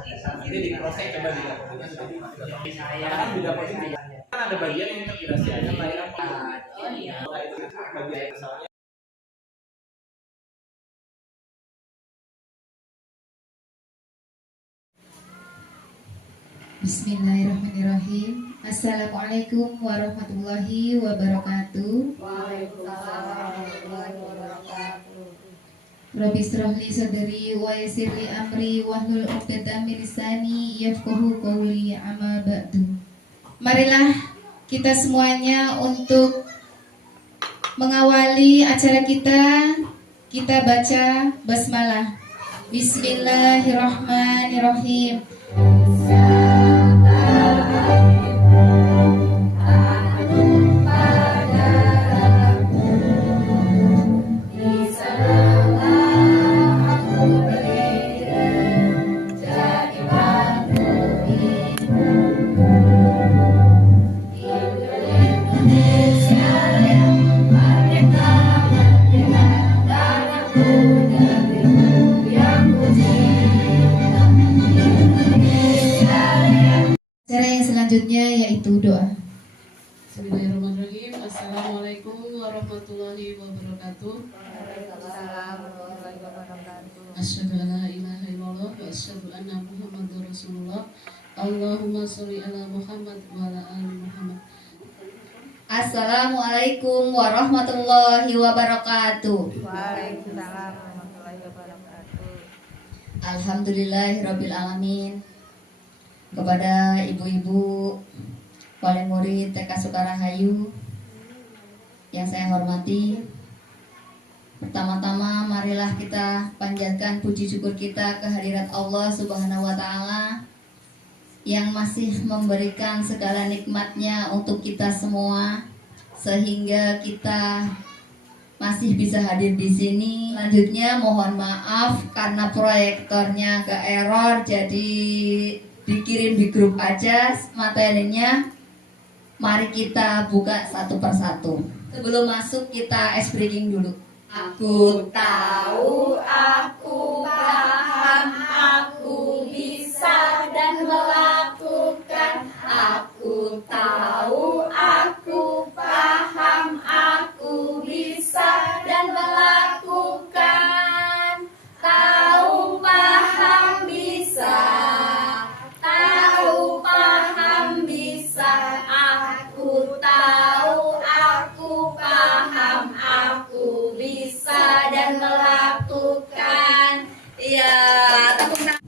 Nanti di crossnya coba dilihat. Karena kan beda posisi. Kan ada bagian yang integrasi ada kayak apa? Bagian misalnya. Bismillahirrahmanirrahim. Assalamualaikum warahmatullahi wabarakatuh. Waalaikumsalam warahmatullahi wabarakatuh. Rabbi shrah li sadri wa yassir li amri wahlul 'uqdatam min lisani yafqahu qawli, amma ba'du. Marilah kita semuanya untuk mengawali acara kita baca basmalah. Bismillahirrahmanirrahim. Cara yang selanjutnya yaitu doa. Bismillahirrahmanirrahim. Assalamualaikum warahmatullahi wabarakatuh. Waalaikumsalam warahmatullahi wabarakatuh. Asyhadu an la ilaha illallah wa asyhadu anna Muhammadar Rasulullah. Allahumma sholli ala Muhammad wa ala ali Muhammad. Assalamualaikum warahmatullahi wabarakatuh. Waalaikumsalam warahmatullahi wabarakatuh. Alhamdulillahirabbil alamin. Kepada ibu-ibu wali murid TK Sukarahayu yang saya hormati, pertama-tama marilah kita panjatkan puji syukur kita kehadirat Allah Subhanahu wa Ta'ala yang masih memberikan segala nikmatnya untuk kita semua sehingga kita masih bisa hadir di sini. Selanjutnya mohon maaf karena proyektornya ke error, jadi dikirim di grup aja materinya. Mari kita buka satu persatu. Sebelum masuk kita ice breaking dulu. Aku tahu, aku paham, aku bisa dan melakukan. Aku tahu, aku paham, aku bisa dan melakukan. Tahu, paham, bisa. Tahu, paham, bisa. Aku tahu, aku paham, aku bisa dan melakukan. Iya, tepuk tangan.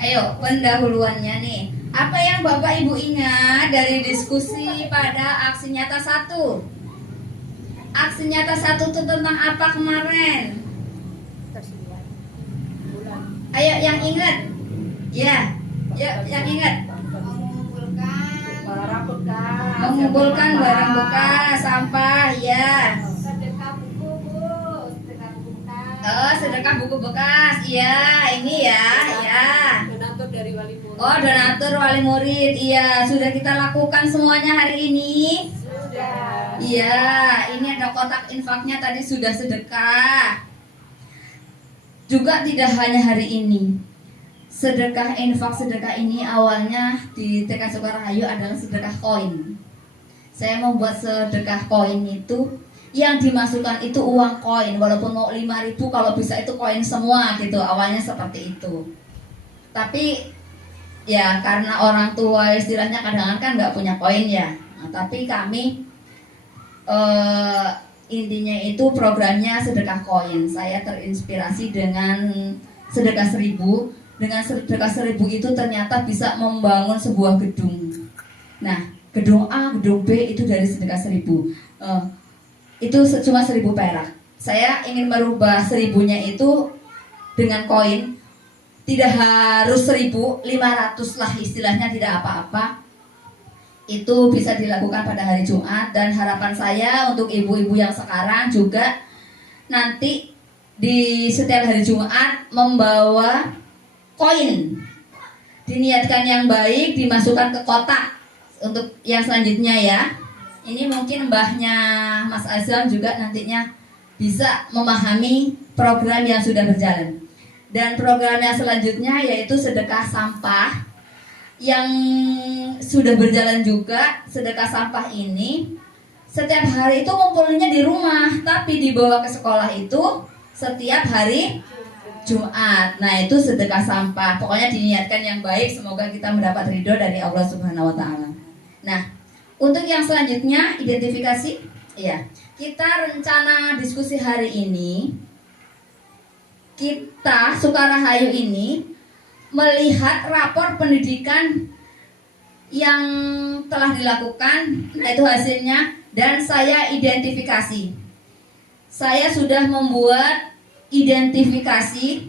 Ayo, pendahuluannya nih. Apa yang Bapak Ibu ingat dari diskusi pada aksi nyata 1? Aksi nyata 1 itu tentang apa kemarin? Ayo yang ingat. Ya, yang ingat. Mengumpulkan barang bekas, sampah, ya. Sedekah buku, Bu. Sedekah buku bekas. Oh, sedekah buku bekas. Iya, ini ya, ya. Donatur dari wali murid. Oh, donatur wali murid. Iya, sudah kita lakukan semuanya hari ini. Sudah. Iya, ini ada kotak infaknya tadi sudah sedekah. Juga tidak hanya hari ini. Sedekah infak sedekah ini awalnya di TK Sukarahayu adalah sedekah koin. Saya membuat sedekah koin itu yang dimasukkan itu uang koin, walaupun mau 5.000 kalau bisa itu koin semua gitu. Awalnya seperti itu. Tapi ya karena orang tua istilahnya kadang-kadang kan nggak punya koin ya. Nah, tapi kami intinya itu programnya sedekah koin. Saya terinspirasi dengan sedekah 1.000. Dengan sedekah 1.000 itu ternyata bisa membangun sebuah gedung. Nah, gedung A, gedung B itu dari sedekah 1.000. Itu cuma 1.000 perak. Saya ingin merubah 1.000-nya itu dengan koin. Tidak harus 1.500 lah istilahnya, tidak apa-apa. Itu bisa dilakukan pada hari Jumat. Dan harapan saya untuk ibu-ibu yang sekarang juga nanti di setiap hari Jumat membawa koin, diniatkan yang baik, dimasukkan ke kotak untuk yang selanjutnya ya. Ini mungkin mbahnya Mas Azam juga nantinya bisa memahami program yang sudah berjalan. Dan program yang selanjutnya yaitu sedekah sampah yang sudah berjalan juga. Sedekah sampah ini setiap hari itu ngumpulnya di rumah, tapi dibawa ke sekolah itu setiap hari Jumat. Nah, itu sedekah sampah. Pokoknya diniatkan yang baik, semoga kita mendapat ridho dari Allah Subhanahu wa taala. Nah, untuk yang selanjutnya identifikasi, ya. Kita rencana diskusi hari ini, kita Sukarahayu ini melihat rapor pendidikan yang telah dilakukan, nah itu hasilnya, dan saya identifikasi. Saya sudah membuat identifikasi.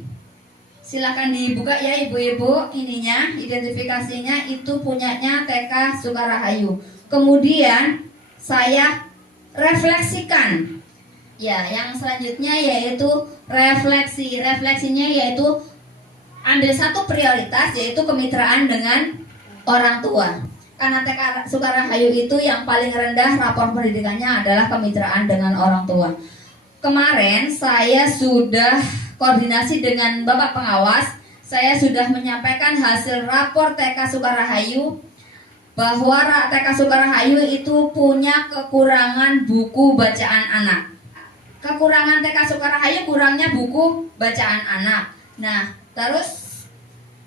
Silakan dibuka ya ibu-ibu, ininya identifikasinya itu punyanya TK Sukarahayu. Kemudian saya refleksikan. Ya, yang selanjutnya yaitu refleksi. Refleksinya yaitu ambil satu prioritas, yaitu kemitraan dengan orang tua. Karena TK Sukarahayu itu yang paling rendah rapor pendidikannya adalah kemitraan dengan orang tua. Kemarin saya sudah koordinasi dengan Bapak Pengawas. Saya sudah menyampaikan hasil rapor TK Sukarahayu bahwa TK Sukarahayu itu punya kekurangan buku bacaan anak. Kekurangan TK Sukarahayu kurangnya buku bacaan anak. Nah, terus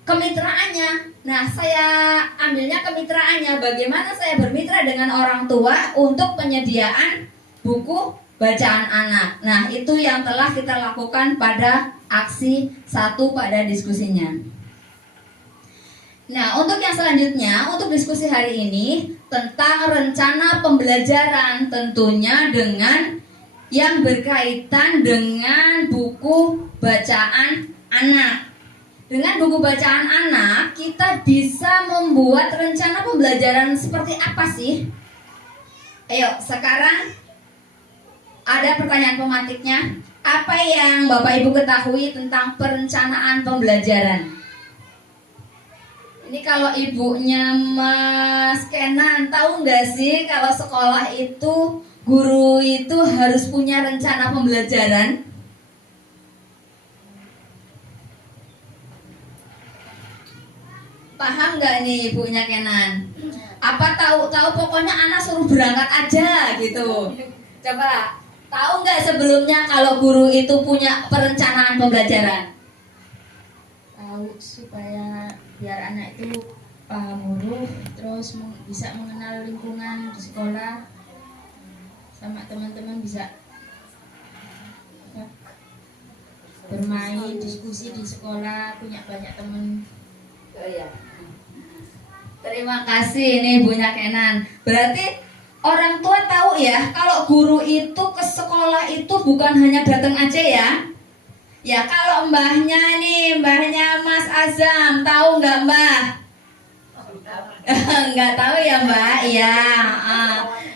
kemitraannya. Nah, saya ambilnya kemitraannya. Bagaimana saya bermitra dengan orang tua untuk penyediaan buku bacaan anak. Nah, itu yang telah kita lakukan pada aksi 1 pada diskusinya. Nah, untuk yang selanjutnya, untuk diskusi hari ini tentang rencana pembelajaran, tentunya dengan yang berkaitan dengan buku bacaan anak. Dengan buku bacaan anak, kita bisa membuat rencana pembelajaran seperti apa sih? Ayo, sekarang ada pertanyaan pematiknya. Apa yang Bapak Ibu ketahui tentang perencanaan pembelajaran? Ini kalau ibunya Mas Kenan, tahu nggak sih kalau sekolah itu guru itu harus punya rencana pembelajaran? Paham nggak nih ibunya Kenan? Apa tahu pokoknya anak suruh berangkat aja gitu. Coba tahu nggak sebelumnya kalau guru itu punya perencanaan pembelajaran? Tahu, supaya biar anak itu paham huruf, terus bisa mengenal lingkungan di sekolah, sama teman-teman bisa bermain, diskusi di sekolah, punya banyak teman. Oh iya. Terima kasih nih Bunya Kenan. Berarti orang tua tahu ya kalau guru itu ke sekolah itu bukan hanya datang aja ya. Ya, kalau mbahnya nih, mbahnya Mas Azam, tahu nggak mbah? Nggak tahu ya mbak? Iya.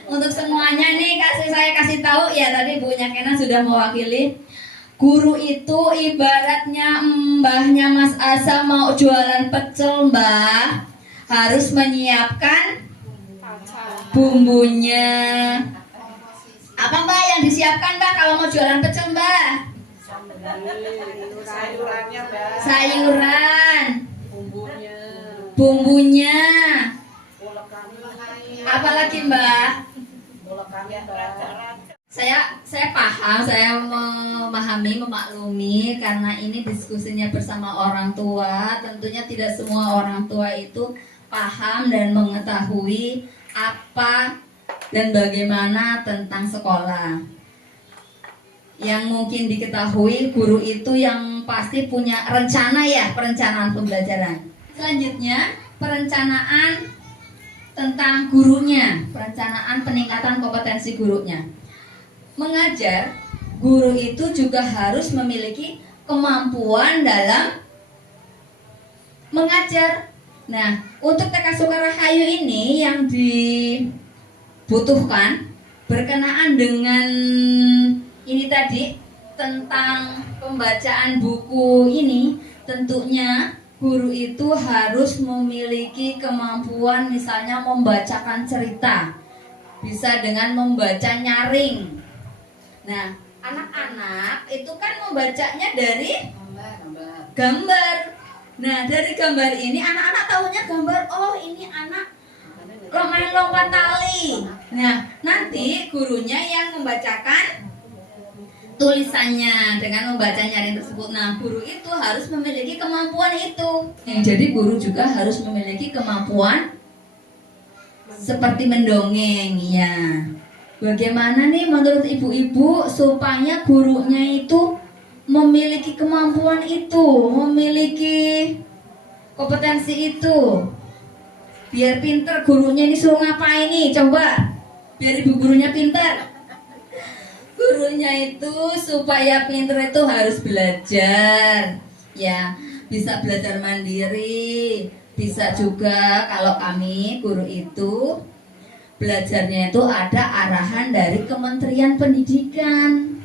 Untuk semuanya nih saya kasih tahu ya, tadi Bunya Kenan sudah mewakili. Guru itu ibaratnya mbahnya Mas Azam mau jualan pecel mbah, harus menyiapkan bumbunya. Apa mbak yang disiapkan mbak kalau mau jualan pecel mbak? Sayurannya, Mbak. Sayuran, bumbunya, apalagi mbak? Saya paham, saya memahami, memaklumi karena ini diskusinya bersama orang tua. Tentunya tidak semua orang tua itu paham dan mengetahui apa dan bagaimana tentang sekolah. Yang mungkin diketahui guru itu yang pasti punya rencana ya, perencanaan pembelajaran. Selanjutnya perencanaan tentang gurunya, perencanaan peningkatan kompetensi gurunya. Mengajar, guru itu juga harus memiliki kemampuan dalam mengajar. Nah, untuk TK Sukarahayu ini yang dibutuhkan berkenaan dengan ini tadi tentang pembacaan buku ini, tentunya guru itu harus memiliki kemampuan misalnya membacakan cerita, bisa dengan membaca nyaring. Nah, anak-anak itu kan membacanya dari gambar. Nah, dari gambar ini anak-anak tahunya gambar, oh ini anak main lompat tali. Nah, nanti gurunya yang membacakan tulisannya dengan membaca nyaring tersebut. Nah, guru itu harus memiliki kemampuan itu. Jadi guru juga harus memiliki kemampuan seperti mendongeng, ya. Bagaimana nih menurut ibu-ibu supaya gurunya itu memiliki kemampuan itu, memiliki kompetensi itu? Biar pinter gurunya ini suruh ngapain nih? Coba, biar ibu gurunya pinter. Gurunya itu supaya pinter itu harus belajar, ya, bisa belajar mandiri, bisa juga kalau kami guru itu belajarnya itu ada arahan dari Kementerian Pendidikan.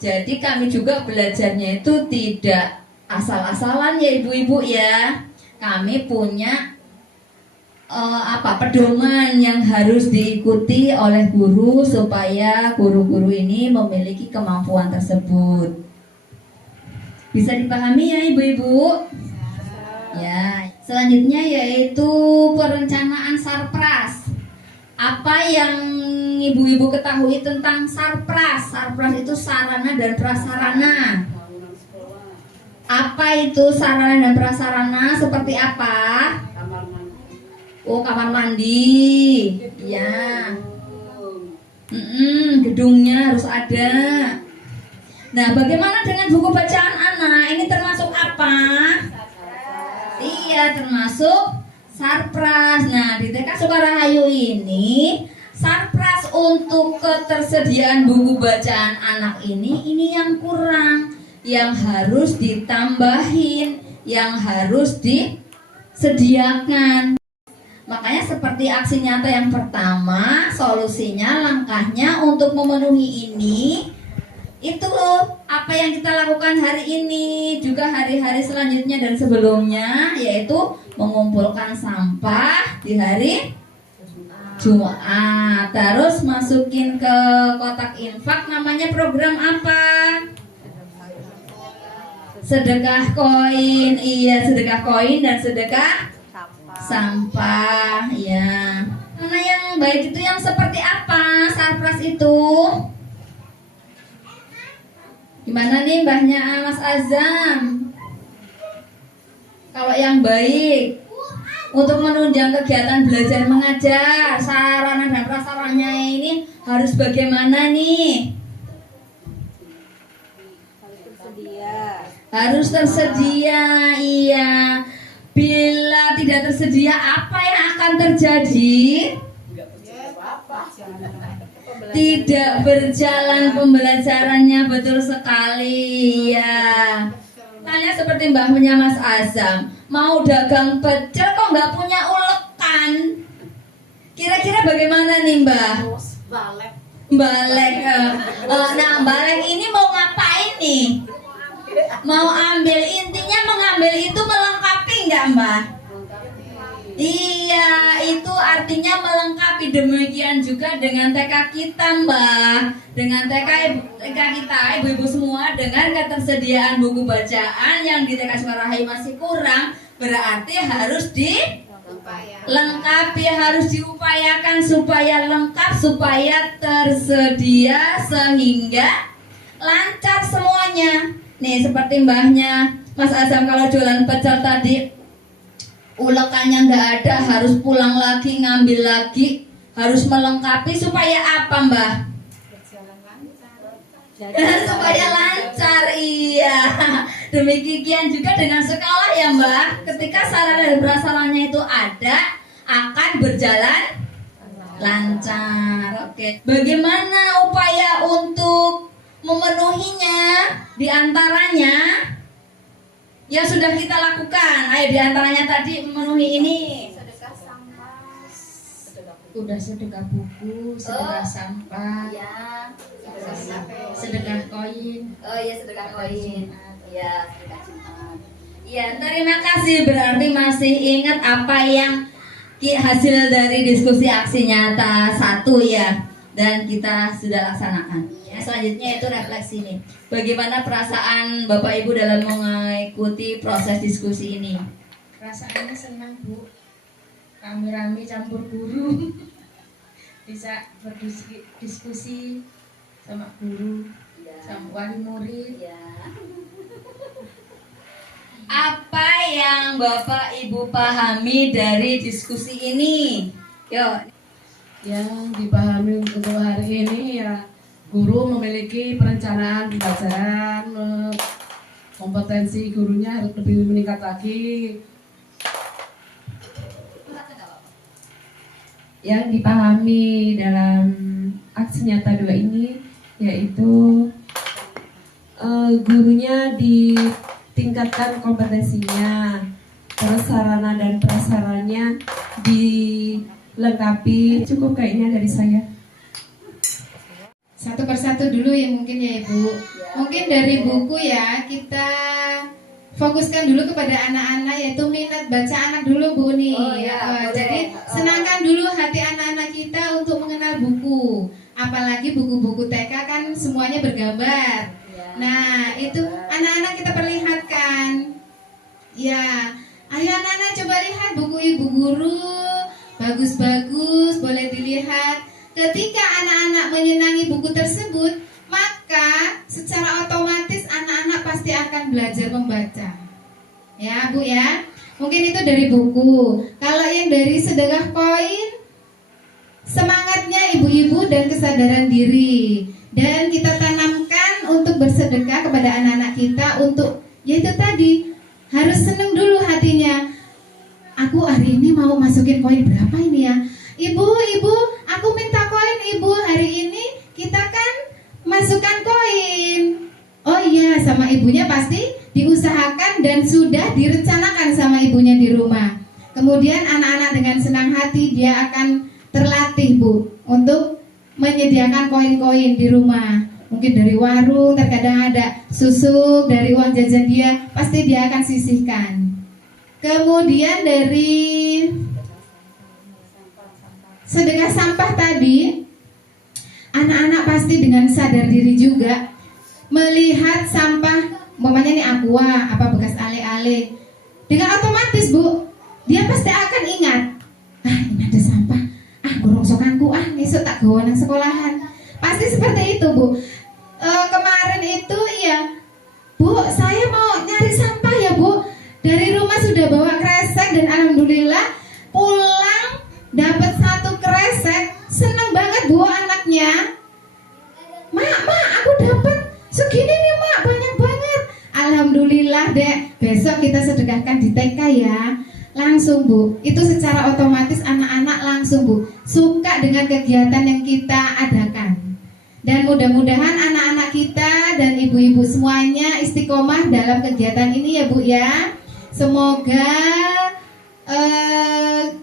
Jadi kami juga belajarnya itu tidak asal-asalan ya ibu-ibu ya. Kami punya pedoman yang harus diikuti oleh guru supaya guru-guru ini memiliki kemampuan tersebut. Bisa dipahami ya ibu-ibu? Ya, selanjutnya yaitu perencanaan sarpras. Apa yang ibu-ibu ketahui tentang sarpras? Sarpras itu sarana dan prasarana. Apa itu sarana dan prasarana? Seperti apa? Oh, kamar mandi, ya. Gedungnya harus ada. Nah, bagaimana dengan buku bacaan anak? Ini termasuk apa? Iya, termasuk sarpras. Nah, di TK Sukarahayu ini sarpras untuk ketersediaan buku bacaan anak ini yang kurang, yang harus ditambahin, yang harus disediakan. Makanya seperti aksi nyata yang pertama, solusinya, langkahnya untuk memenuhi ini, itu apa yang kita lakukan hari ini, juga hari-hari selanjutnya dan sebelumnya, yaitu mengumpulkan sampah di hari Jumat. Terus masukin ke kotak infak, namanya program apa? Sedekah koin. Iya, sedekah koin dan sedekah sampah, ya. Mana yang baik itu yang seperti apa sarpras itu? Gimana nih mbahnya Mas Azam? Kalau yang baik untuk menunjang kegiatan belajar mengajar, sarana dan prasarannya ini harus bagaimana nih? Harus tersedia, iya. Bila tidak tersedia, apa yang akan terjadi? Tidak berjalan pembelajarannya, betul sekali, ya. Tanya seperti mbahnya Mas Azam, mau dagang pecel kok nggak punya ulekan? Kira-kira bagaimana nih mbah? Balek. Nah, balek ini mau ngapain nih? Mau ambil, intinya mengambil itu melengkapi nggak mbak? Iya, itu artinya melengkapi. Demikian juga dengan TK kita mbak, dengan TK kita ibu-ibu semua, dengan ketersediaan buku bacaan yang di TK Sukarahayu masih kurang, berarti harus dilengkapi, harus diupayakan supaya lengkap, supaya tersedia sehingga lancar semuanya. Nih seperti mbahnya Mas Azam kalau jualan pecel tadi, ulekannya nggak ada, harus pulang lagi ngambil lagi, harus melengkapi supaya apa mbah? Supaya lancar, iya. Demikian juga dengan sekolah ya mbah, ketika sarana dan prasarannya itu ada, akan berjalan lancar. Oke. Bagaimana upaya untuk memenuhinya? Di antaranya yang sudah kita lakukan, ayo di antaranya tadi memenuhi ini. Udah sedekah buku, sedekah sampah, Ya, sedekah koin. oh iya sedekah koin. Iya, sedekah Jumat. Iya, terima kasih, berarti masih ingat apa yang hasil dari diskusi aksi nyata 1 ya, dan kita sudah laksanakan. Selanjutnya itu refleksi nih. Bagaimana perasaan Bapak Ibu dalam mengikuti proses diskusi ini? Rasanya senang Bu, rame-rame campur guru. Bisa berdiskusi sama guru, sama wali murid. Ya. Apa yang Bapak Ibu pahami dari diskusi ini? Yuk. Yang dipahami untuk hari ini ya, guru memiliki perencanaan pembelajaran, kompetensi gurunya harus lebih meningkat lagi. Yang dipahami dalam aksi nyata 2 ini yaitu gurunya ditingkatkan kompetensinya, terus sarana dan prasarannya dilengkapi. Cukup kayaknya dari saya. Satu persatu dulu ya mungkin ya Ibu. Mungkin dari buku ya kita fokuskan dulu kepada anak-anak, yaitu minat baca anak dulu Bu nih. Oh, ya, boleh. Jadi senangkan dulu hati anak-anak kita untuk mengenal buku. Apalagi buku-buku TK kan semuanya bergambar. Nah itu anak-anak kita perlihatkan. Ya, ayo anak-anak coba lihat buku ibu guru, bagus-bagus, boleh dilihat. Ketika anak-anak menyenangi buku tersebut, maka secara otomatis anak-anak pasti akan belajar membaca. Ya Bu ya, mungkin itu dari buku. Kalau yang dari sedekah koin, semangatnya ibu-ibu dan kesadaran diri. Dan kita tanamkan untuk bersedekah kepada anak-anak kita untuk, yaitu tadi, harus seneng dulu hatinya. Aku hari ini mau masukin koin berapa ini ya? Ibu, aku minta koin Ibu, hari ini kita kan masukkan koin. Oh iya, sama ibunya pasti diusahakan dan sudah direncanakan sama ibunya di rumah. Kemudian anak-anak dengan senang hati dia akan terlatih Bu untuk menyediakan koin-koin di rumah. Mungkin dari warung, terkadang ada susu, dari uang jajan dia, pasti dia akan sisihkan. Kemudian dari sedekah sampah tadi, anak-anak pasti dengan sadar diri juga melihat sampah, umpamanya ini aqua, apa bekas ale-ale, dengan otomatis Bu, dia pasti akan ingat, ini ada sampah, gorongsokanku, besok tak gawa nang sekolahan. Pasti seperti itu Bu. Kemarin itu ya Bu, saya mau nyari sampah ya Bu, dari rumah sudah bawa kresek dan alhamdulillah pulang dapat 1 kresek, seneng banget Bu anaknya. Mak, aku dapat segini nih Mak, banyak banget. Alhamdulillah Dek, besok kita sedekahkan di TK ya. Langsung Bu, itu secara otomatis anak-anak langsung Bu suka dengan kegiatan yang kita adakan. Dan mudah-mudahan anak-anak kita dan ibu-ibu semuanya istiqomah dalam kegiatan ini ya Bu ya. Semoga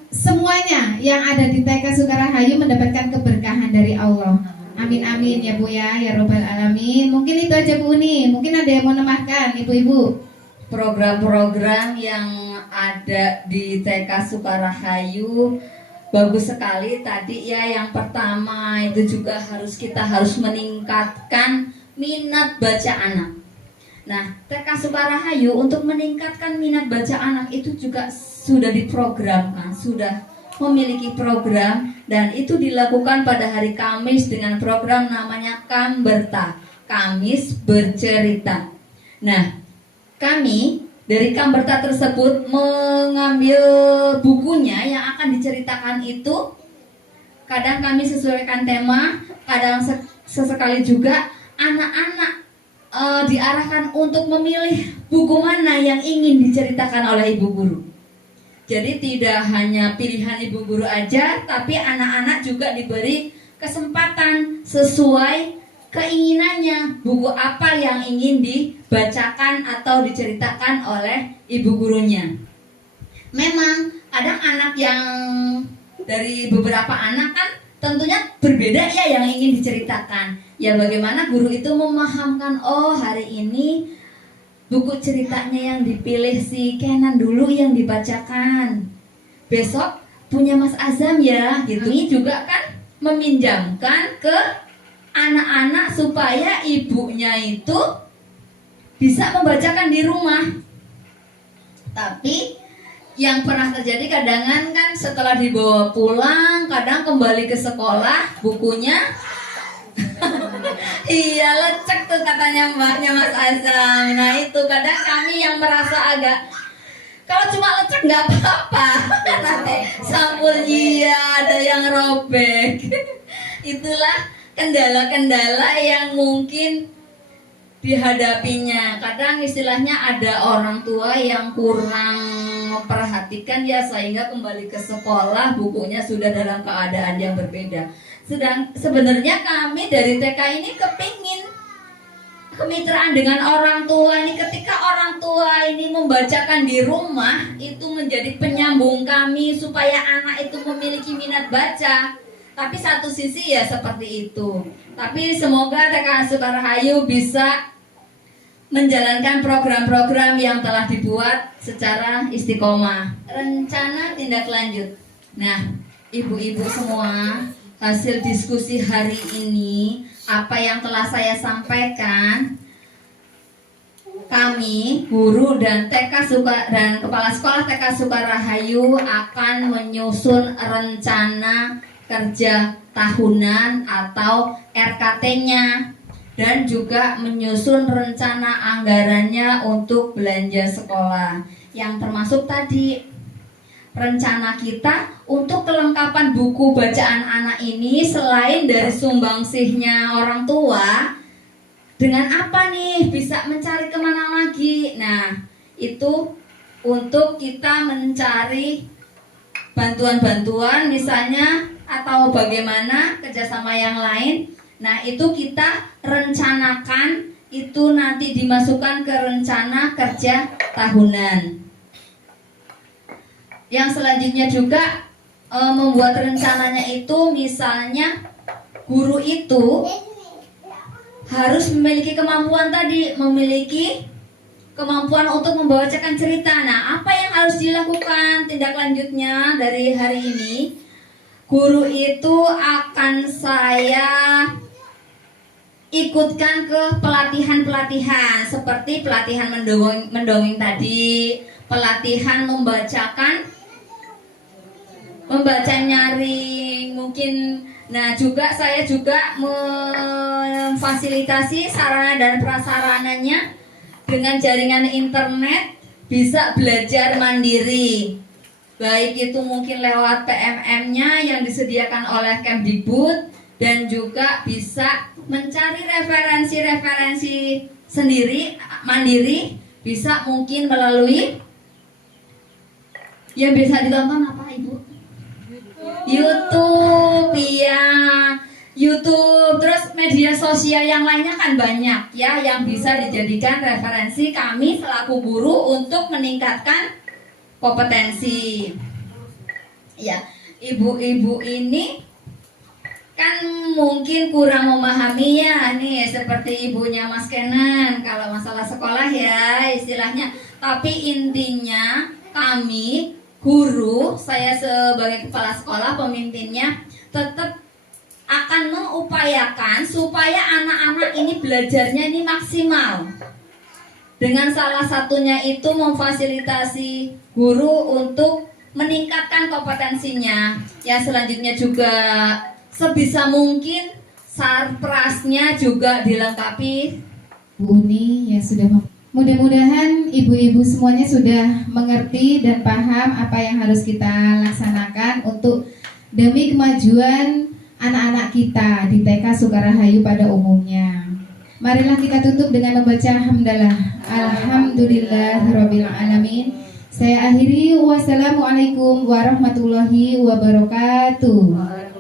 semuanya yang ada di TK Sukarahayu mendapatkan keberkahan dari Allah. Amin amin ya Bu ya robbal alamin. Mungkin itu aja Bu nih. Mungkin ada yang mau menambahkan ibu-ibu. Program-program yang ada di TK Sukarahayu bagus sekali tadi ya. Yang pertama itu juga kita harus meningkatkan minat baca anak. Nah, TK Sukarahayu untuk meningkatkan minat baca anak itu juga sudah diprogramkan, sudah memiliki program, dan itu dilakukan pada hari Kamis dengan program namanya Kamberta, Kamis Bercerita. Nah, kami dari Kamberta tersebut mengambil bukunya yang akan diceritakan itu. Kadang kami sesuaikan tema, kadang sesekali juga anak-anak diarahkan untuk memilih buku mana yang ingin diceritakan oleh ibu guru. Jadi tidak hanya pilihan ibu guru aja, tapi anak-anak juga diberi kesempatan sesuai keinginannya, buku apa yang ingin dibacakan atau diceritakan oleh ibu gurunya. Memang kadang anak yang dari beberapa anak kan tentunya berbeda ya yang ingin diceritakan. Ya bagaimana guru itu memahamkan, oh hari ini buku ceritanya yang dipilih si Kenan dulu yang dibacakan. Besok punya Mas Azam ya, gitu. Ini juga kan meminjamkan ke anak-anak supaya ibunya itu bisa membacakan di rumah. Tapi yang pernah terjadi kadang kan setelah dibawa pulang, kadang kembali ke sekolah bukunya iya lecek tuh katanya mbaknya Mas Azam. Nah itu kadang kami yang merasa agak, kalau cuma lecek nggak apa-apa, nanti sampulnya ada yang robek. Itulah kendala-kendala yang mungkin dihadapinya. Kadang istilahnya ada orang tua yang kurang memperhatikan ya, sehingga kembali ke sekolah bukunya sudah dalam keadaan yang berbeda. Sebenarnya kami dari TK ini kepingin kemitraan dengan orang tua ini, ketika orang tua ini membacakan di rumah itu menjadi penyambung kami supaya anak itu memiliki minat baca. Tapi satu sisi ya seperti itu. Tapi semoga TK Sukarrahayu bisa menjalankan program-program yang telah dibuat secara istiqomah. Rencana tindak lanjut. Nah, ibu-ibu semua, hasil diskusi hari ini, apa yang telah saya sampaikan, kami, guru dan kepala sekolah TK Sukarrahayu akan menyusun rencana kerja tahunan atau RKT-nya, dan juga menyusun rencana anggarannya untuk belanja sekolah, yang termasuk tadi rencana kita untuk kelengkapan buku bacaan anak ini. Selain dari sumbangsihnya orang tua, dengan apa nih bisa mencari kemana lagi? Nah itu untuk kita mencari bantuan-bantuan misalnya, atau bagaimana kerjasama yang lain. Nah itu kita rencanakan, itu nanti dimasukkan ke rencana kerja tahunan. Yang selanjutnya juga membuat rencananya itu, misalnya guru itu harus memiliki kemampuan tadi, memiliki kemampuan untuk membacakan cerita. Nah apa yang harus dilakukan tindak lanjutnya dari hari ini? Guru itu akan saya ikutkan ke pelatihan-pelatihan seperti pelatihan mendongeng tadi, pelatihan membaca nyaring mungkin. Nah juga saya juga memfasilitasi sarana dan prasarananya dengan jaringan internet, bisa belajar mandiri, baik itu mungkin lewat PMM-nya yang disediakan oleh Kemdikbud, dan juga bisa mencari referensi-referensi sendiri, mandiri, bisa mungkin melalui yang bisa ditonton apa Ibu? YouTube, ya YouTube, terus media sosial yang lainnya kan banyak ya, yang bisa dijadikan referensi kami selaku guru untuk meningkatkan kompetensi. Ya, ibu-ibu ini kan mungkin kurang memahami ya nih, seperti ibunya Mas Kenan kalau masalah sekolah ya istilahnya. Tapi intinya kami guru, saya sebagai kepala sekolah pemimpinnya, tetap akan mengupayakan supaya anak-anak ini belajarnya ini maksimal. Dengan salah satunya itu memfasilitasi guru untuk meningkatkan kompetensinya. Ya selanjutnya juga sebisa mungkin sarprasnya juga dilengkapi. Bu Uni ya sudah. Mudah-mudahan ibu-ibu semuanya sudah mengerti dan paham apa yang harus kita laksanakan untuk demi kemajuan anak-anak kita di TK Sukarrahayu pada umumnya. Marilah kita tutup dengan membaca hamdalah. Alhamdulillahirabbil alamin. Saya akhiri, wassalamualaikum warahmatullahi wabarakatuh.